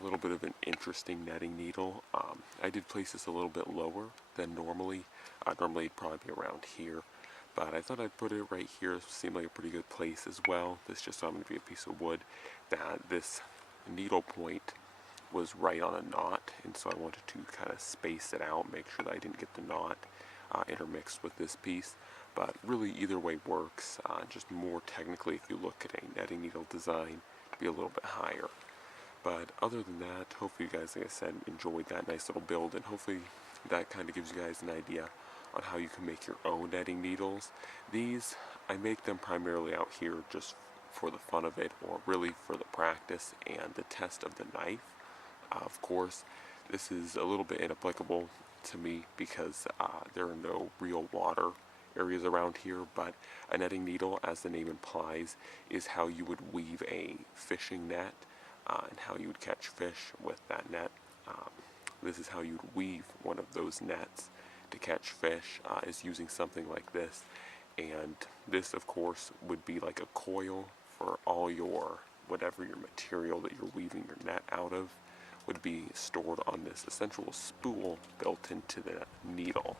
A little bit of an interesting netting needle. I did place this a little bit lower than normally. Normally it'd probably be around here, but I thought I'd put it right here. It seemed like a pretty good place as well. This just happened to be a piece of wood that this needle point was right on a knot, and so I wanted to kind of space it out, make sure that I didn't get the knot intermixed with this piece. But really either way works, just more technically if you look at a netting needle design, be a little bit higher. But other than that, hopefully you guys, like I said, enjoyed that nice little build, and hopefully that kind of gives you guys an idea on how you can make your own netting needles. These, I make them primarily out here just for the fun of it, or really for the practice and the test of the knife. Of course, this is a little bit inapplicable to me because there are no real water areas around here, but a netting needle, as the name implies, is how you would weave a fishing net and how you would catch fish with that net. This is how you'd weave one of those nets to catch fish, is using something like this. And this, of course, would be like a coil for all your, whatever your material that you're weaving your net out of, would be stored on this essential spool built into the needle.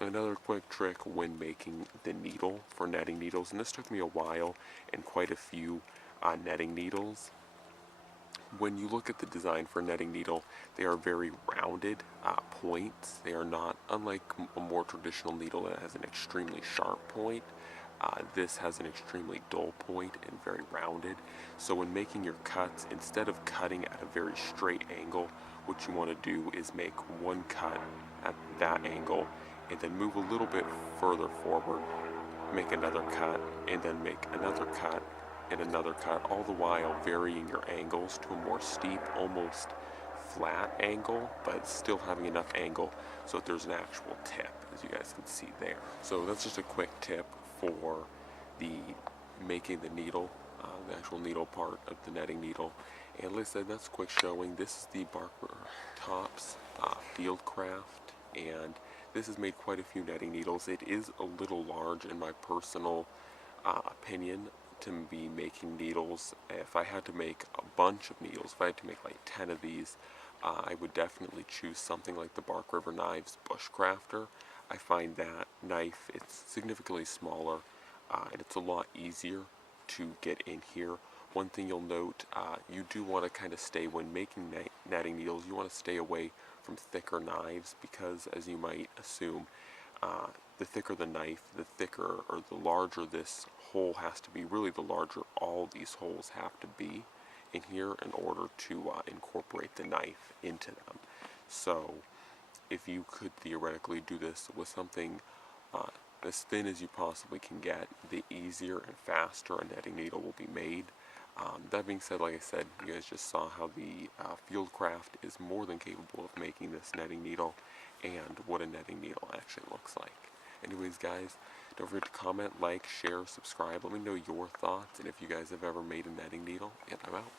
Another quick trick when making the needle for netting needles, and this took me a while and quite a few netting needles. When you look at the design for a netting needle, they are very rounded points. They are not, unlike a more traditional needle that has an extremely sharp point, this has an extremely dull point and very rounded. So when making your cuts, instead of cutting at a very straight angle, what you want to do is make one cut at that angle and then move a little bit further forward, make another cut, and then make another cut and another cut, all the while varying your angles to a more steep, almost flat angle, but still having enough angle so that there's an actual tip, as you guys can see there. So that's just a quick tip for the making the needle, the actual needle part of the netting needle. And like I said, that's a quick showing. This is the Barker Tops Fieldcraft, and this has made quite a few netting needles. It is a little large in my personal opinion to be making needles. If I had to make a bunch of needles, if I had to make like 10 of these, I would definitely choose something like the Bark River Knives Bushcrafter. I find that knife, it's significantly smaller, and it's a lot easier to get in here. One thing you'll note, you do want to kind of stay, when making netting needles, you want to stay away from thicker knives, because as you might assume, the thicker the knife, the thicker or the larger this hole has to be. Really, the larger all these holes have to be in here in order to incorporate the knife into them. So if you could theoretically do this with something as thin as you possibly can get, the easier and faster a netting needle will be made. That being said, like I said, you guys just saw how the Fieldcraft is more than capable of making this netting needle, and what a netting needle actually looks like. Anyways, guys, don't forget to comment, like, share, subscribe. Let me know your thoughts, and if you guys have ever made a netting needle, and I'm out.